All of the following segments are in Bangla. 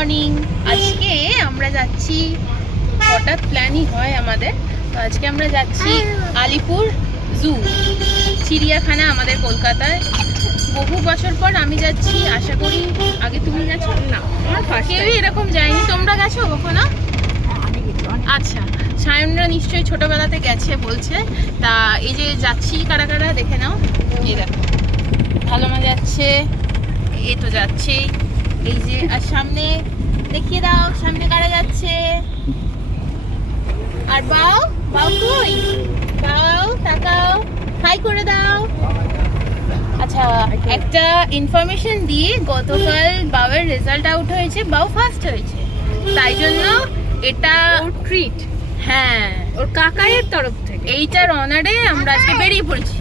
মর্নিং। আজকে আমরা যাচ্ছি, হঠাৎ প্ল্যানই হয় আমাদের। তো আজকে আমরা যাচ্ছি আলিপুর জু, চিড়িয়াখানা আমাদের কলকাতায়। বহু বছর পর আমি যাচ্ছি, আশা করি। আগে তুমি গেছো? না, কেউই এরকম যায়নি। তোমরা গেছো কখনো? আচ্ছা, সায়নরা নিশ্চয়ই ছোটবেলাতে গেছে বলছে। তা এই যে যাচ্ছি, কারা কারা দেখে নাও। এই দেখো, ভালো মা যাচ্ছে, এই তো যাচ্ছে। এই যে, আর সামনে দেখিয়ে দাও, সামনে কারা যাচ্ছে। আর বাও, বাও কই? বাও, তাকাও, হাই করে দাও। আচ্ছা, একটা ইনফরমেশন দিয়ে, গতকাল বাবার রেজাল্ট আউট হয়েছে, বাও ফার্স্ট হয়েছে। তাই জন্য এটা ট্রিট, হ্যাঁ, ওর কাকারের তরফ থেকে এইটার অনারে আমরা আজকে বেরিয়ে পড়েছি।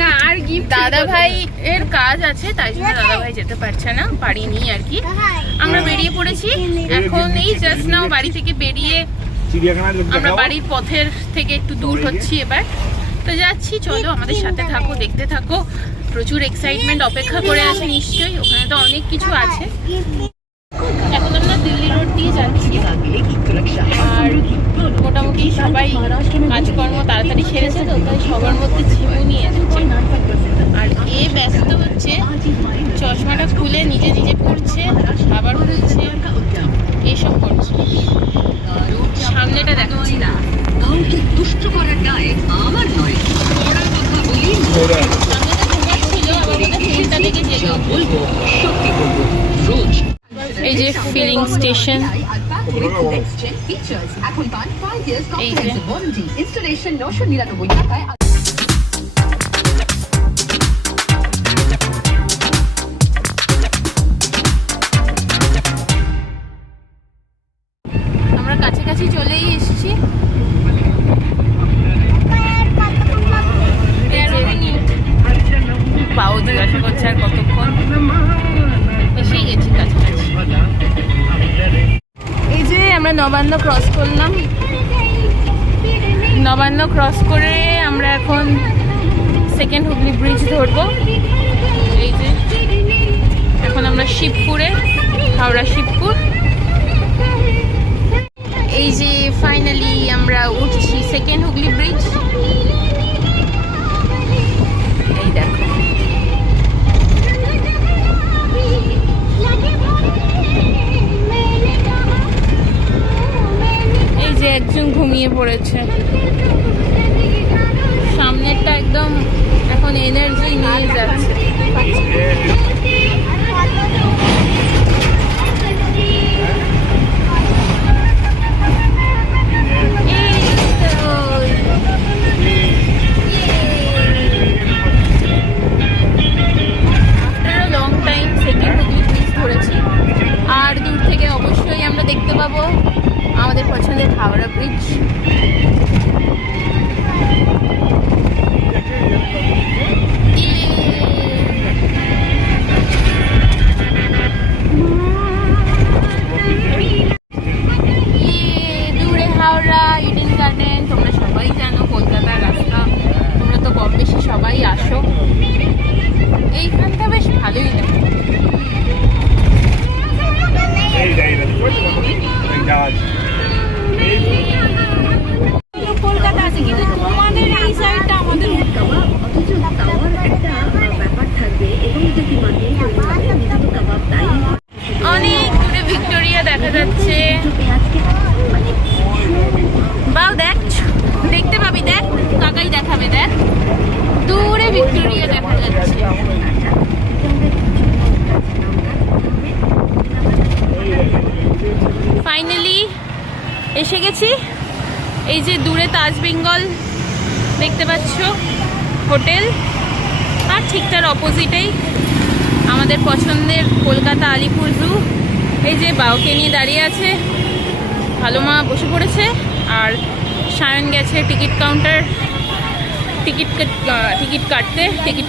না, আর গিফট দাদা ভাই এর কাজ আছে, তাই জন্য দাদা ভাই যেতে পারছে না, পারিনি আর কি। আমরা বেরিয়ে পড়েছি এখন। এই জাস্ট নাও বাড়ি থেকে বেরিয়ে আমরা বাড়ির পথের থেকে একটু দূর হচ্ছি এবার। তো যাচ্ছি, চলো আমাদের সাথে থাকো, দেখতে থাকো। প্রচুর এক্সাইটমেন্ট অপেক্ষা করে আছে নিশ্চয়ই, ওখানে তো অনেক কিছু আছে। এখন আমরা দিল্লি রোড দিয়ে যাচ্ছি, আর মোটামুটি সবাই কাজকর্ম তাড়াতাড়ি সেরেছে, তো তাই সবার মধ্যে ঝিমুনি এসেছে। আর এ ব্যস্ত হচ্ছে, চশমাটা খুলে নিজে নিজে পড়ছে, আবার খুলছে, এইসব করছে। সামনেটা দেখাচ্ছি না, কাউকে দুষ্ট করার গায়ে আমার নয়, সামনেটা ঘুমাচ্ছিল, আবার মনে ফোনটা দেখে জেগে বলবো, সত্যি বলবো রোজ। এই যে ফিলিং স্টেশন, এই যে ইনস্টলেশন 999 টাকায়। আমরা কাছাকাছি চলেই এসেছি। পাও জিজ্ঞাসা করছে আর কতক্ষণ, এসেই গেছি কাছাকাছি। এই যে আমরা নবান্ন ক্রস করলাম, নবান্ন ক্রস করে আমরা এখন সেকেন্ড হুগলি ব্রিজ ধরবো। এই যে এখন আমরা শিবপুরে, হাওড়া শিবপুর। এই যে ফাইনালি আমরা উঠছি সেকেন্ড হুগলি ব্রিজ। এই দেখো, এই যে একজন ঘুমিয়ে পড়েছে, সামনেরটা একদম এখন এনার্জি নিয়ে যাচ্ছে। আর দূর থেকে অবশ্যই আমরা দেখতে পাবো আমাদের পছন্দের হাওড়া ব্রিজ। দূরে হাওড়া, ইডেন গার্ডেন, তোমরা সবাই জানো কলকাতার রাস্তা, তোমরা তো কম বেশি সবাই আসো। এইখানটা বেশ ভালোই লাগে। কলকাতা আছে কিন্তু তোমাদের এই সাইডটা আমাদের অনেক দূরে ভিক্টোরিয়া দেখা যাচ্ছে। বাও দেখ, দেখতে পাবি, দেখ কাকাই দেখাবে, দেখ দূরে ভিক্টোরিয়া দেখা যাচ্ছে। ফাইনালি এসে গেছি। এই যে দূরে তাজ বেঙ্গল দেখতে পাচ্ছ হোটেল, আর ঠিক তার অপোজিটেই আমাদের পছন্দের কলকাতা আলিপুর জু। এই যে বাউকে নিয়ে দাঁড়িয়ে আছে, ভালো মা বসে পড়েছে, আর সায়ন গেছে টিকিট কাউন্টার, টিকিট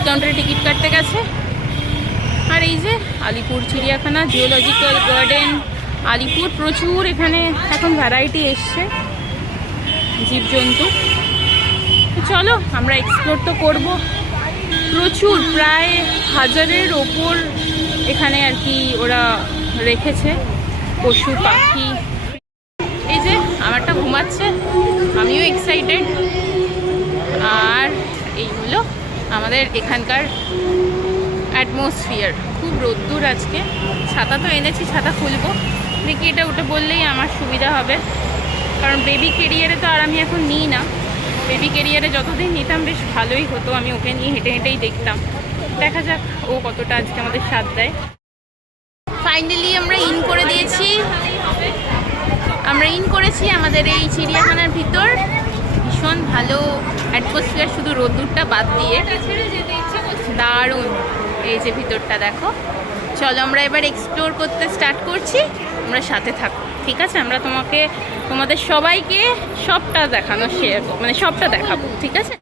কাউন্টারে টিকিট কাটতে গেছে। আর এই যে আলিপুর চিড়িয়াখানা, জিওলজিক্যাল গার্ডেন আলিপুর, প্রচুর এখানে এখন ভ্যারাইটি এসছে জীবজন্তু। চলো আমরা এক্সপ্লোর তো করবো। প্রচুর, প্রায় 1000-এর ওপর এখানে আর কি ওরা রেখেছে পশু পাখি। এই যে আমারটা ঘুমাচ্ছে, আমিও এক্সাইটেড। আর এই হলো আমাদের এখানকার অ্যাটমসফিয়ার। খুব রোদ্দুর আজকে, ছাতা তো এনেছি, ছাতা খুলবো, দেখি এটা উঠে বললেই আমার সুবিধা হবে, কারণ বেবি ক্যারিয়ারে তো আর আমি এখন নিই না। বেবি ক্যারিয়ারে যতদিন নিতাম বেশ ভালোই হতো, আমি ওকে নিয়ে হেঁটে হেঁটেই দেখতাম। দেখা যাক ও কতটা আজকে আমাদের সাথ দেয়। ফাইনালি আমরা ইন করে দিয়েছি, আমরা ইন করেছি আমাদের এই চিড়িয়াখানার ভিতর। ভীষণ ভালো অ্যাটমসফিয়ার, শুধু রোদ্দুরটা বাদ দিয়ে দারুণ। এই যে ভিতরটা দেখো। চলো আমরা এবার এক্সপ্লোর করতে স্টার্ট করছি, আমরা সাথে থাকো, ঠিক আছে? আমরা তোমাদের সবাইকে সবটা দেখানো শেয়ার, মানে সবটা দেখাবো, ঠিক আছে?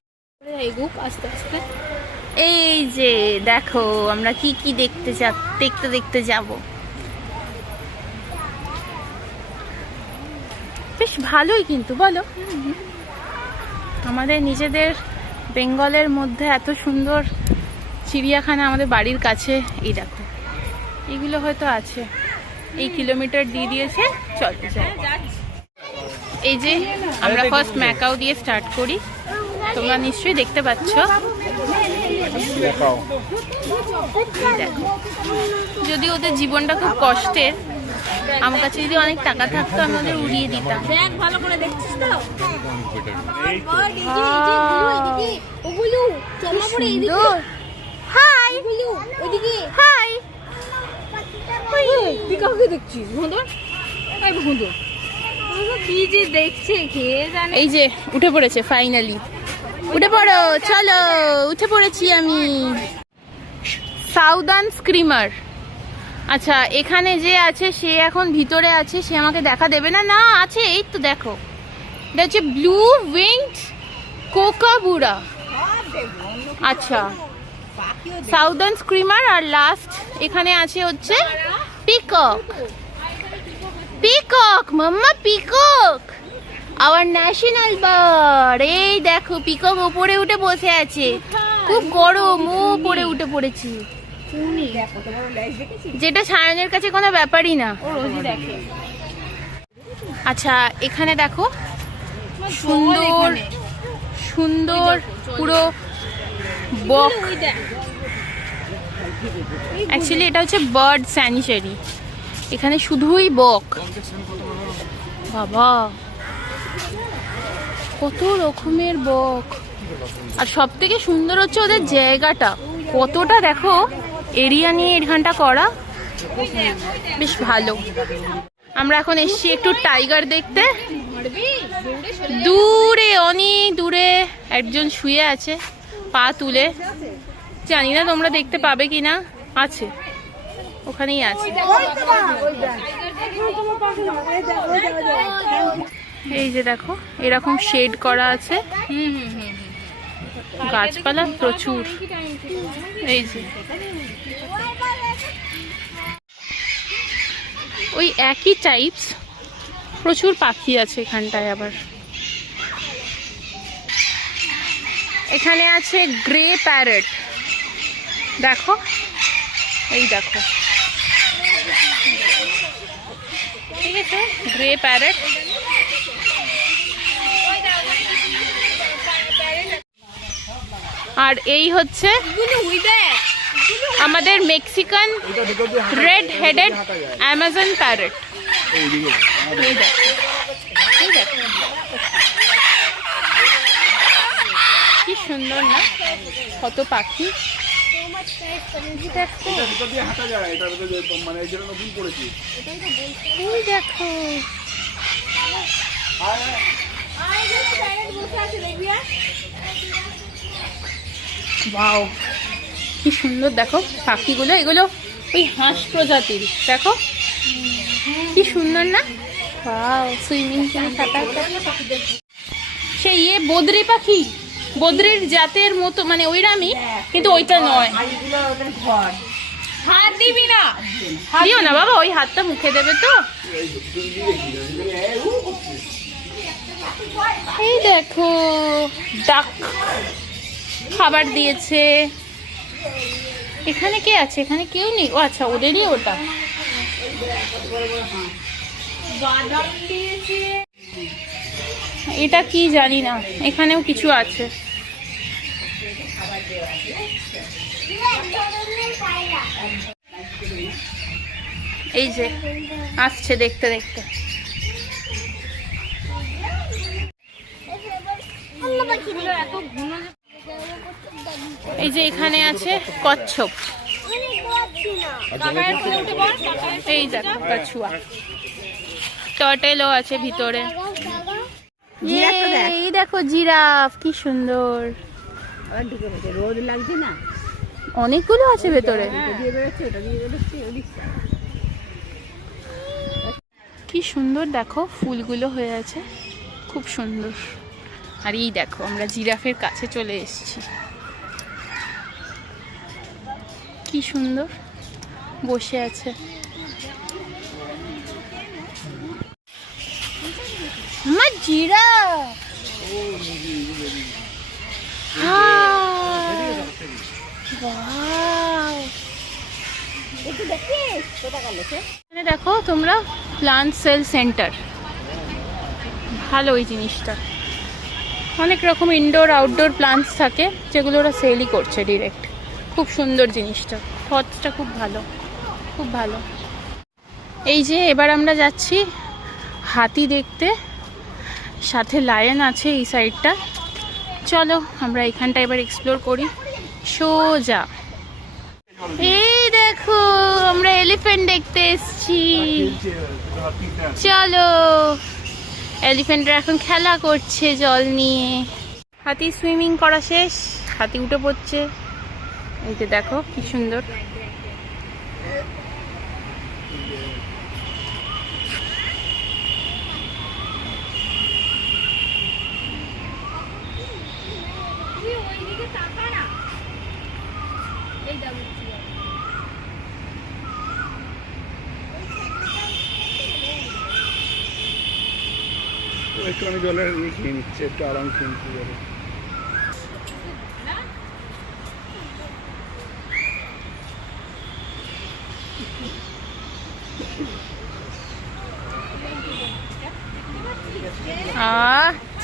আস্তে আস্তে এই যে দেখো আমরা কি কি দেখতে যাব। বেশ ভালোই কিন্তু, বলো? আমাদের নিজেদের বেঙ্গলের মধ্যে এত সুন্দর চিড়িয়াখানা আমাদের বাড়ির কাছে। এই দেখো, এগুলো হয়তো আছে, এই কিলোমিটার দিয়ে দিয়েছে। চলতে চাই। এই যে আমরা ফার্স্ট ম্যাকাও দিয়ে স্টার্ট করি, তোমরা নিশ্চয়ই দেখতে পাচ্ছ। দেখো, যদি ওদের জীবনটা খুব কষ্টের, আমার কাছে যদি অনেক টাকা থাকতো আমি ওদের উড়িয়ে দিতাম। ভালো করে দেখছিস তো? হাই হাই, তুই কাউকে দেখছিস? কি যে দেখছে খেয়ে জানে। এই যে উঠে পড়েছে, ফাইনালি উঠে পড়ো, চলো। উঠে পড়েছি আমি। সাউদার্ন স্ক্রিমার। আচ্ছা, এখানে যে আছে সে এখন ভিতরে আছে, সে আমাকে দেখা দেবে না? না আছে, এই তো দেখো, এটা হচ্ছে ব্লু উইংড কোকাবুরা। আচ্ছা, সাউদার্ন স্ক্রিমার। আর লাস্ট এখানে আছে হচ্ছে peacock. Peacock mamma, peacock our national bird. এই দেখো পিকক ওপরে উঠে বসে আছে, খুব গরম, ও ওপরে উঠে পড়েছি, যেটা সায়নের কাছে কোনো ব্যাপারই না। আচ্ছা, এখানে দেখো সুন্দর সুন্দর পুরো বক। অ্যাকচুয়ালি এটা হচ্ছে বার্ড স্যানিটারি, এখানে শুধুই বক। বাবা, কত রকমের বক। আর সব থেকে সুন্দর হচ্ছে ওদের জায়গাটা, কতটা দেখো এরিয়া নিয়ে এখানটা করা, বেশ ভালো। আমরা এখন এসছি একটু টাইগার দেখতে। দূরে, অনেক দূরে একজন শুয়ে আছে পা তুলে, জানি না তোমরা দেখতে পাবে কিনা। আছে, ওখানেই আছে। এই যে দেখো এরকম শেড করা আছে, গাছপালা প্রচুর। এই যে ওই একই টাইপস প্রচুর পাখি আছে এখানটায়। আবার এখানে আছে গ্রে প্যারট, দেখো, এই দেখো, ঠিক আছে, গ্রে প্যারট। আর এই হচ্ছে আমাদের Mexican red headed Amazon parrot. কি সুন্দর না, কত পাখি। দেখো ওয়াও, কি সুন্দর দেখো পাখিগুলো। এগুলো ওই হাঁস প্রজাতির, দেখো কি সুন্দর না। ওয়াও, সুইমিং পুলে সাঁতার কাটছে। সেই বদ্রি পাখি, বদ্রির জাতের মতো, মানে ওইরামই, কিন্তু ওইটা নয়। হাত দিবি না, দিও না বাবা, ওই হাতটা মুখে দেবে তো। এই দেখো ডাক খাবার দিয়েছে। এখানে কে আছে? এখানে কেউ নেই। ও আচ্ছা, ওদেরই ওটা। এটা কি জানি না, এখানেও কিছু আছে। এই যে আসছে দেখতে দেখতে। এই যে এখানে আছে কচ্ছপ, এই দেখো কছুয়া, টার্টেলও আছে ভিতরে। এই দেখো জিরাফ, কি সুন্দর, রোদ লাগছে না, অনেকগুলো আছে ভেতরে। কি সুন্দর দেখো, ফুলগুলো হয়ে আছে, খুব সুন্দর। আর এই দেখো আমরা জিরাফের কাছে চলে এসেছি, কি সুন্দর বসে আছে। আমার জিরাফ, দেখো তোমরা, প্লান্ট সেল সেন্টার, ভালো ওই জিনিসটা। অনেক রকম ইনডোর আউটডোর প্লান্টস থাকে যেগুলো ওরা সেলই করছে ডিরেক্ট। খুব সুন্দর জিনিসটা, থটসটা খুব ভালো, খুব ভালো। এই যে এবার আমরা যাচ্ছি হাতি দেখতে, সাথে লায়ন আছে এই সাইডটা। চলো আমরা এখানটা এবার এক্সপ্লোর করি সোজা। এই দেখো আমরা এলিফ্যান্ট দেখতে এসেছি, চলো। এলিফ্যান্টরা এখন খেলা করছে জল নিয়ে। হাতি সুইমিং করা শেষ, হাতি উঠে পড়ছে। এই যে দেখো কি সুন্দর। একটুখানি জলের খেয়ে নিচ্ছে, একটু আরাম খেয়ে নিচ্ছে জলে।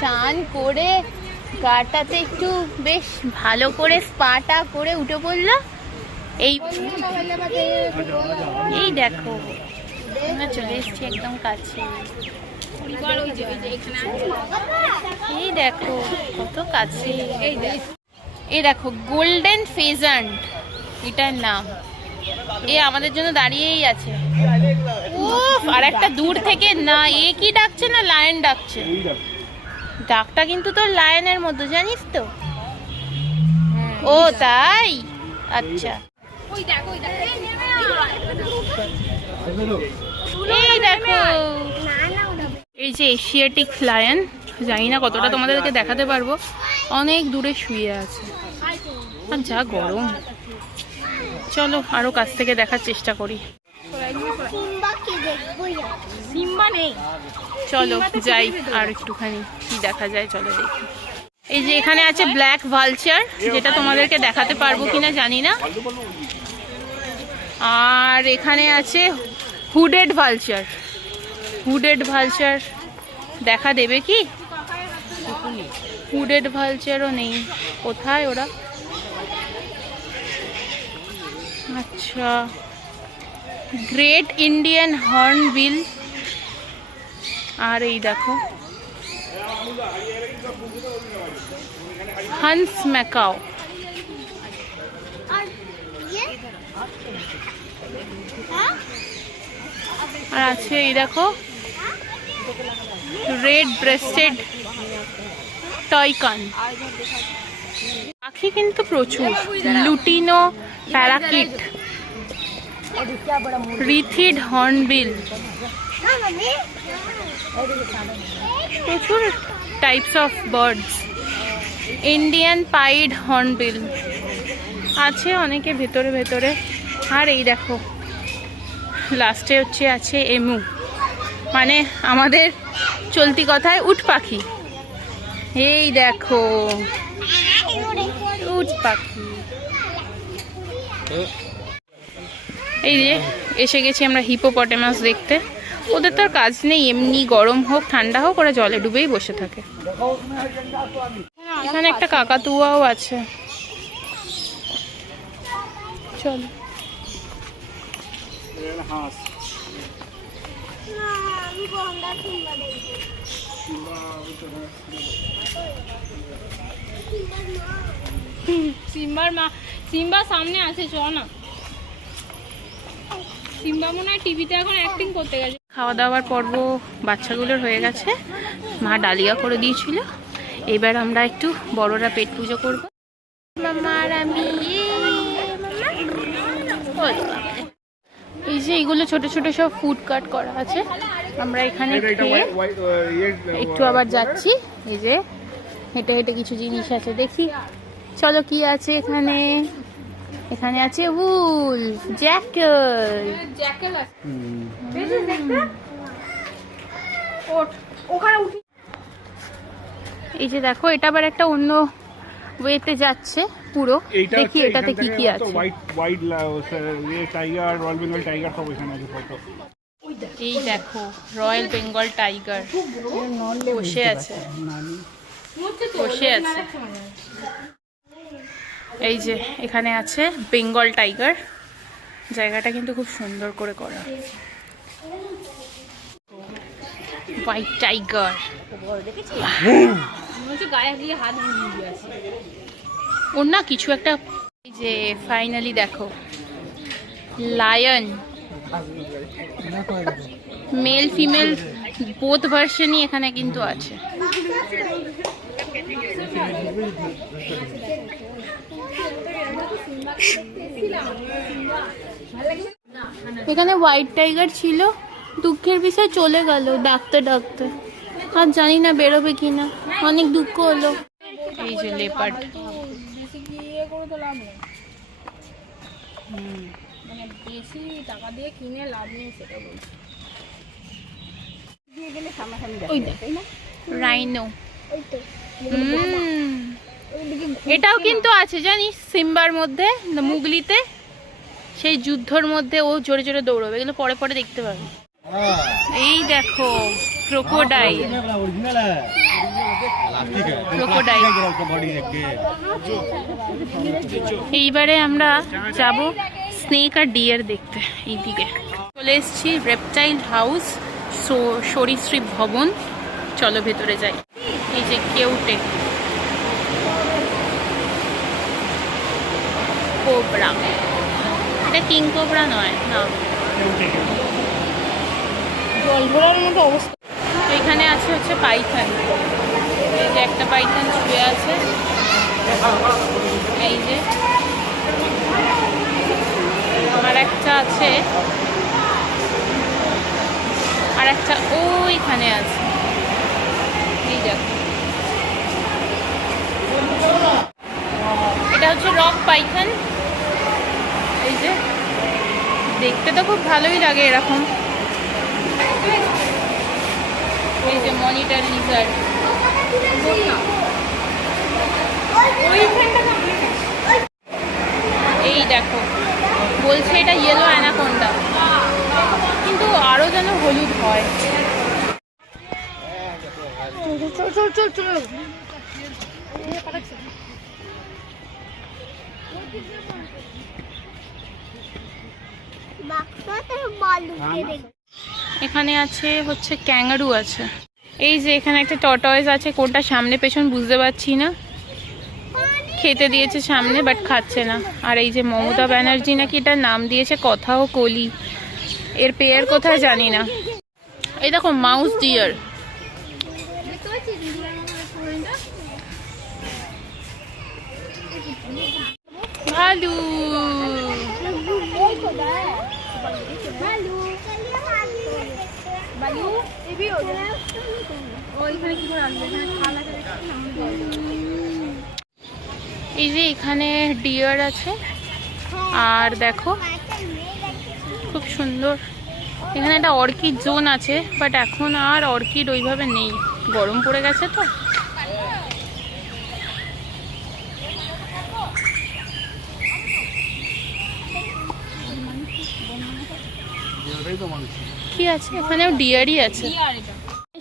চান করে গাটাতে একটু বেশ ভালো করে স্পাটা করে উঠে পড়লো। এই দেখো আমরা চলে এসেছি একদম কাছে। এই দেখো কত কাছে। এই দেখো গোল্ডেন ফেজান্ট এটার নাম। এ আমাদের জন্য দাঁড়িয়েই আছে। উফ, আর একটা দূর থেকে না, এ কি ডাকছে না লায়ন ডাকছে। ডাকটা কিন্তু তোর লায়নের মতো, জানিস তো। ও তাই, আচ্ছা। এই দেখো এই যে এশিয়াটিক লায়ন, জানি না কতটা তোমাদেরকে দেখাতে পারবো, অনেক দূরে শুয়ে আছে। আর যা গরম, চলো আরো কাছ থেকে দেখার চেষ্টা করি। চলো যাই আর একটুখানি কি দেখা যায়, চলো দেখি। এই যে এখানে আছে ব্ল্যাক ভালচার, যেটা তোমাদেরকে দেখাতে পারবো কিনা জানি না। আর এখানে আছে হুডেড ভালচার। হুডেড ভালচার দেখা দেবে কি? হুডেড ভালচারও নেই, কোথায় ওরা? আচ্ছা, গ্রেট ইন্ডিয়ান হর্নবিল। আর এই দেখো হান্স ম্যাকাও। আর আছে এই দেখো রেড ব্রেস্টেড টয়কান। পাখি কিন্তু প্রচুর, লুটিনো প্যারাকিট, রিথিড হর্নবিল, প্রচুর types of birds. Indian pied hornbill আছে অনেকে ভেতরে ভেতরে। আর এই দেখো লাস্টে হচ্ছে আছে এমু, মানে আমাদের চলতি কথায় উট পাখি। এই দেখো উট পাখি। এই যে এসে গেছি আমরা হিপোপটেমাস দেখতে। ওদের তো আর কাজ নেই, এমনি গরম হোক ঠান্ডা হোক ওরা জলে ডুবেই বসে থাকে। এখানে একটা কাকাতুয়াও আছে, চলো। হাঁস সিম্বার মা, সিম্বা সামনে আছে, চ না। সিম্বা মনে হয় টিভিতে এখন অ্যাক্টিং করতে গেছে। খাওয়া দাওয়ার পর্ব বাচ্চাগুলোর হয়ে গেছে, মা ডালিয়া করে দিয়েছিল। এবার আমরা একটু বড়রা পেট পুজো করবো। মামার আমি এই যে এইগুলো ছোট ছোট সব ফুড কাট করা আছে, আমরা এখানে খেয়ে একটু আবার যাচ্ছি। এই যে হেঁটে হেঁটে কিছু জিনিস আছে, দেখি চলো কি আছে এখানে। এখানে আছে উলফ, জ্যাকেল, এই যে দেখো এটা আবার একটা অন্য ওয়েতে যাচ্ছে পুরো। দেখি এটাতে কি কি আছে। White tiger, royal Bengal tiger সব এখানে আছে ফটো। এই দেখো রয়্যাল বেঙ্গল টাইগার বসে আছে, বসে আছে। এই যে এখানে আছে বেঙ্গল টাইগার, জায়গাটা কিন্তু খুব সুন্দর করে করা। হোয়াইট টাইগার, ওর না কিছু একটা। এই যে ফাইনালি দেখো লায়ন, মেল ফিমেল বোথ ভার্সনই এখানে কিন্তু আছে। এখানে হোয়াইট টাইগার ছিল, দুঃখের বিষয় চলে গেল ডাকতে ডাকতে, আর জানি না বেরোবে কিনা, অনেক দুঃখ হলো। এই যে লেপার্ড, বেশি টাকা দিয়ে কিনে লাভ নেই সেটা বলছি। রাইনো, এটাও কিন্তু আছে জানিস সিম্বার মধ্যে, মুগলিতে সেই যুদ্ধর মধ্যে ও জোরে জোরে দৌড়বে, এগুলো পরে পরে দেখতে পাবে। এই দেখো ক্রোকোডাইল, এইবারে আমরা যাব স্নেক আর ডিয়ার দেখতে। এইদিকে চলে এসেছি রেপটাইল হাউস, সরীসৃপ ভবন। চলো ভেতরে যাই। এই যে কেউটে, কোবরা, এটা কিং কোবরা নয় না, জল ঘোরার মতো অবস্থা। এখানে আছে হচ্ছে পাইথন, এই যে একটা পাইথন শুয়ে আছে, এই যে আর একটা আছে, আর একটা ওইখানে আছে। এই দেখো এটা হচ্ছে রক পাইথন। এই যে দেখতে তো খুব ভালোই লাগে এরকম। এই যে মনিটর লিজার্ড, এই দেখো বলছে এটা ইয়েলো অ্যানাকোন্ডা, কিন্তু আরো যেন হলুদ হয়। এখানে আছে হচ্ছে ক্যাঙ্গারু আছে। এই যে এখানে একটা টর্টয়েস আছে, কোনটা সামনে পেছন বুঝতে পারছি না। খেতে দিয়েছে সামনে বাট খাচ্ছে না। আর এই যে মমতা ব্যানার্জি নাকি এটার নাম দিয়েছে কথা ও কলি, এর পেয়ার কোথায় জানি না। এই দেখো মাউস ডিয়ার, ভালু, এই যে এখানে ডিয়ার আছে। আর দেখো খুব সুন্দর, এখানে একটা অর্কিড জোন আছে, বাট এখন আর অর্কিড ওইভাবে নেই, গরম পড়ে গেছে তো। কি আছে এখানেও? ডিয়ারই আছে,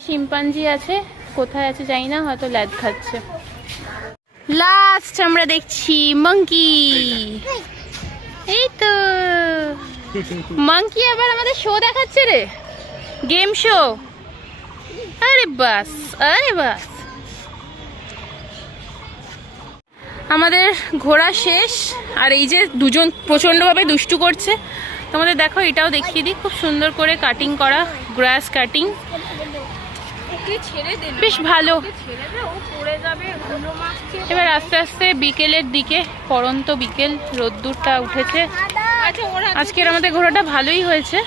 শিম্পাঞ্জি আছে, কোথায় আছে জানি না, হয়তো ল্যাদ খাচ্ছে। লাস্ট আমরা দেখছি মাঙ্কি। এই তো মাঙ্কি আবার আমাদের শো দেখাচ্ছে রে, গেম শো। আরে বাস, আরে বাস, আমাদের ঘোরা শেষ। আর এই যে দুজন প্রচন্ডভাবে দুষ্টু করছে, তোমাদের দেখো এটাও দেখিয়ে দিই, খুব সুন্দর করে কাটিং করা, গ্রাস কাটিং, বেশ ভালো। এবার আস্তে আস্তে বিকেলের দিকে, পরন্ত বিকেল, রোদ্দুরটা উঠেছে। আজকের আমাদের ঘোরাটা ভালোই হয়েছে।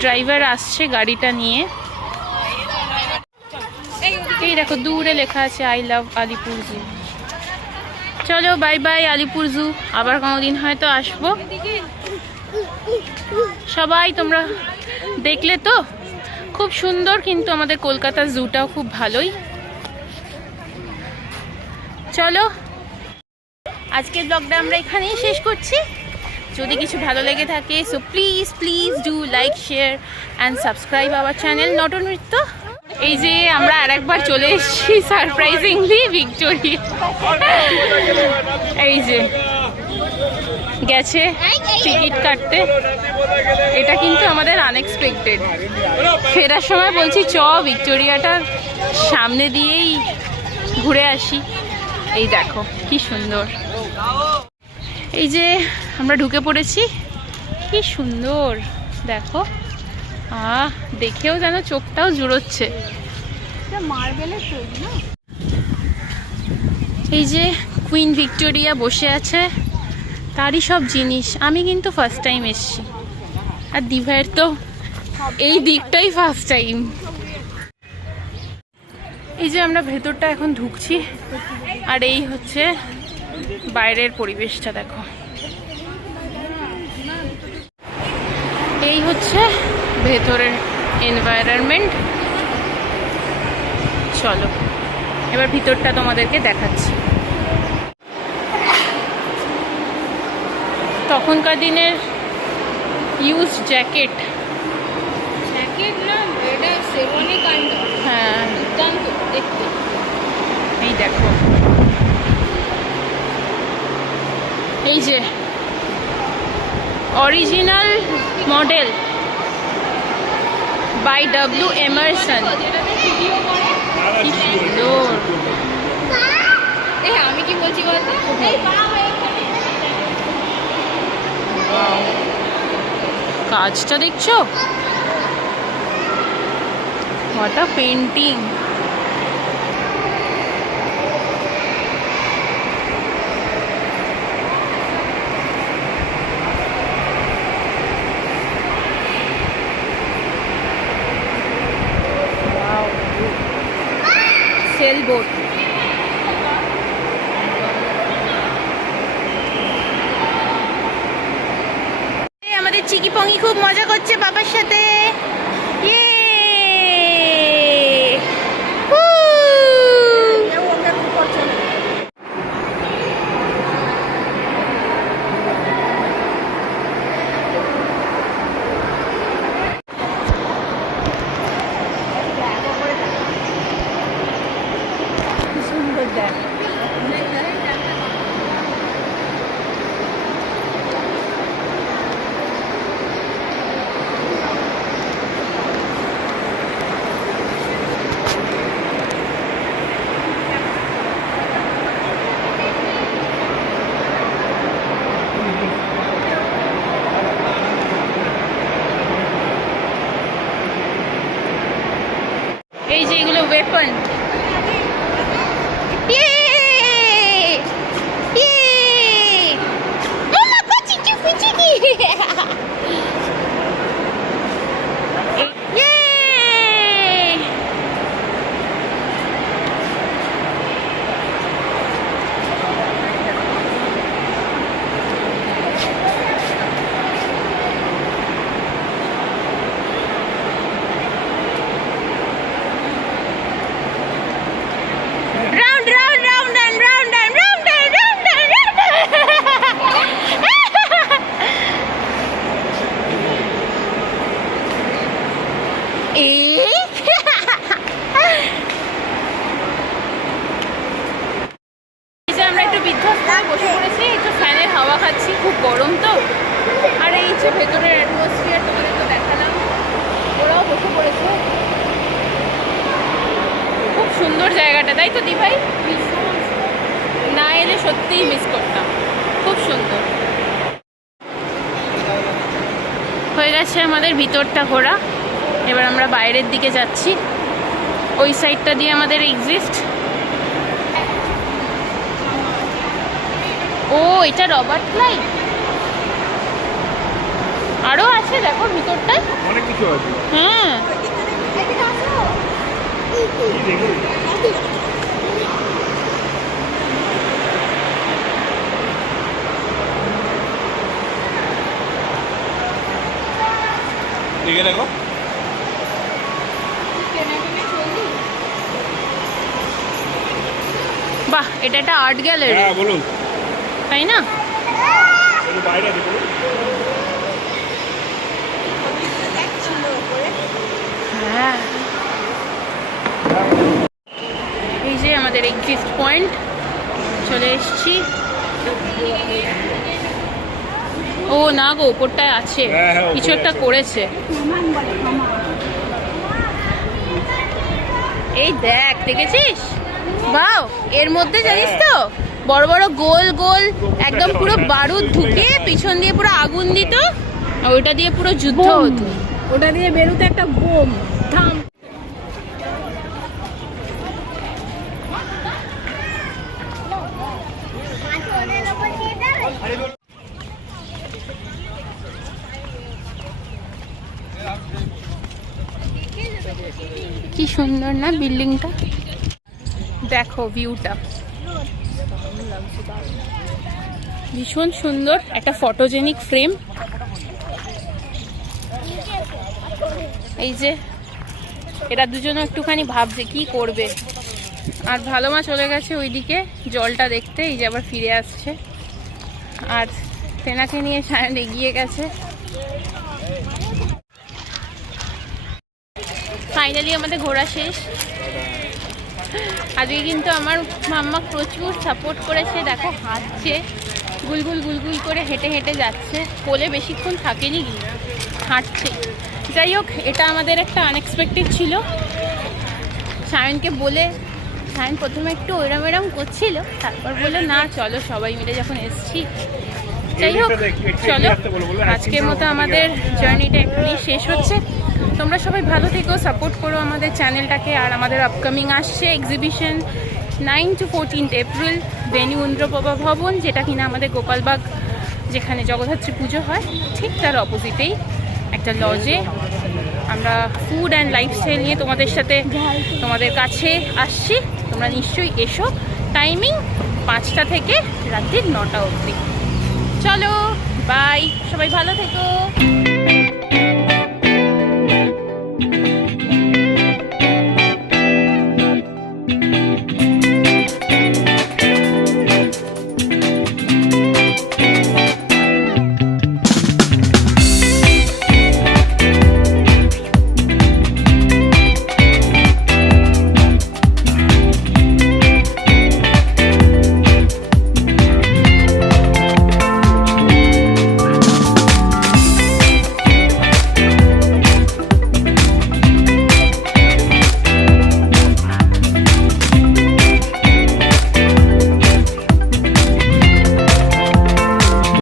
ড্রাইভার আসছে গাড়িটা নিয়ে। এই দেখো দূরে লেখা আছে আই লাভ আলিপুর জু। চলো বাই বাই আলিপুর জু, আবার কোনোদিন হয়তো আসবো। সবাই তোমরা দেখলে তো, খুব সুন্দর, কিন্তু আমাদের কলকাতার জুটাও খুব ভালোই। চলো আজকের ব্লগটা আমরা এখানেই শেষ করছি। যদি কিছু ভালো লেগে থাকে, so please please do like, share and subscribe our channel নটনৃত্য। এই যে আমরা আরেকবার চলে এসেছি সারপ্রাইজিংলি ভিক্টোরিয়া। এই যে গেছে টিকিট কাটতে, এটা কিন্তু আমাদের আনএক্সপেক্টেড। ফেরার সময় বলছি চ ভিক্টোরিয়াটার সামনে দিয়েই ঘুরে আসি। এই দেখো কি সুন্দর, এই যে আমরা ঢুকে পড়েছি, কি সুন্দর দেখো। দেখেও যেন চোখটাও জুড়োচ্ছে। এই যে কুইন ভিক্টোরিয়া বসে আছে, তারই সব জিনিস। আমি কিন্তু ফার্স্ট টাইম এসছি, আর দিভাইয়ের তো এই দিকটাই ফার্স্ট টাইম। এই যে আমরা ভেতরটা এখন ঢুকছি, আর এই হচ্ছে বাইরের পরিবেশটা দেখো। এই হচ্ছে ভেতরের এনভায়রনমেন্ট। চলো এবার ভিতরটা তোমাদেরকে দেখাচ্ছি। তখনকার দিনের ইউজ জ্যাকেট, হ্যাঁ দেখতে। এই দেখো, এই যে original model by W Emerson. কি সুন্দর, আমি কি বলছি বলতো, কাজটা দেখছো, হোয়াট আ পেন্টিং। সেলবোট, আমাদের চিকি পঙ্গি খুব মজা করছে বাবার সাথে। আমরা একটু বিধ্বস্ত বসে পড়েছি, একটু ফ্যানের হাওয়া খাচ্ছি, খুব গরম তো। আর এই যে ভেতরের অ্যাটমসফিয়ার তোমাদের তো দেখালাম, ওরাও বসে পড়েছে। খুব সুন্দর জায়গাটা, তাই তো দি ভাই? না এলে সত্যিই মিস করতাম, খুব সুন্দর। হয়ে গেছে আমাদের ভিতরটা ঘোরা, এবার আমরা বাইরের দিকে যাচ্ছি। ওই সাইডটা দিয়ে আমাদের এক্সিস্ট। ও এটা রবার্ট ক্লাইভ, আরো আছে দেখো ভিতরটায় অনেক কিছু আছে। হ্যাঁ দেখে দেখো। বাহ, এটা একটা আর্ট গ্যালারি, হ্যাঁ বলুন। তাই না? একটু বাইরে দেখো। হ্যাঁ, এই যে আমাদের এক্সিস্ট পয়েন্ট, চলে এসছি। ও না গো, ওপরটায় আছে হ্যাঁ, হ্যাঁ, কিছু একটা ওপরে আছে। করেছে। এই দেখ, দেখেছিস? বাও, এর মধ্যে জানিস তো বড় বড় গোল গোল একদম পুরো বারুদ ঢুকে পিছন দিয়ে পুরো আগুন দিত, আর ওটা দিয়ে পুরো যুদ্ধ হতো। ওটা দিয়ে বেরোতে একটা বোম থাম। কি সুন্দর না বিল্ডিংটা, দেখো ভিউটা ভীষণ সুন্দর, একটা ফটোজেনিক ফ্রেম। এই যে এরা দুজনে একটুখানি ভাবছে কি করবে। আর ভালো মা চলে গেছে ওইদিকে জলটা দেখতে, এই যে আবার ফিরে আসছে। আর তেনাকে নিয়ে সায়ন এগিয়ে গেছে। ফাইনালি আমাদের ঘোরা শেষ। আজকে কিন্তু আমার মাম্মা প্রচুর সাপোর্ট করেছে, দেখো হাঁটছে, গুলগুল গুলগুল করে হেঁটে হেঁটে যাচ্ছে, কোলে বেশিক্ষণ থাকেনি, হাঁটছে। যাই হোক, এটা আমাদের একটা আনএক্সপেক্টেড ছিল। সায়নকে বলে, সায়ন প্রথমে একটু ওইরম এরম করছিল, তারপর বলে না চলো সবাই মিলে যখন এসছি। যাই হোক চলো, আজকের মতো আমাদের জার্নিটা এখানেই শেষ হচ্ছে। তোমরা সবাই ভালো থেকো, সাপোর্ট করো আমাদের চ্যানেলটাকে। আর আমাদের আপকামিং আসছে এক্সিবিশন 9 to 14 এপ্রিল, ভেন্যু ইন্দ্রপ্রভা ভবন, যেটা কিনা আমাদের গোপালবাগ, যেখানে জগদ্ধাত্রী পুজো হয় ঠিক তার অপোজিটেই একটা লজে। আমরা ফুড অ্যান্ড লাইফস্টাইল নিয়ে তোমাদের সাথে, তোমাদের কাছে আসছি। তোমরা নিশ্চয়ই এসো। টাইমিং 5টা থেকে রাত্রির 9টা অবধি। চলো বাই, সবাই ভালো থেকো।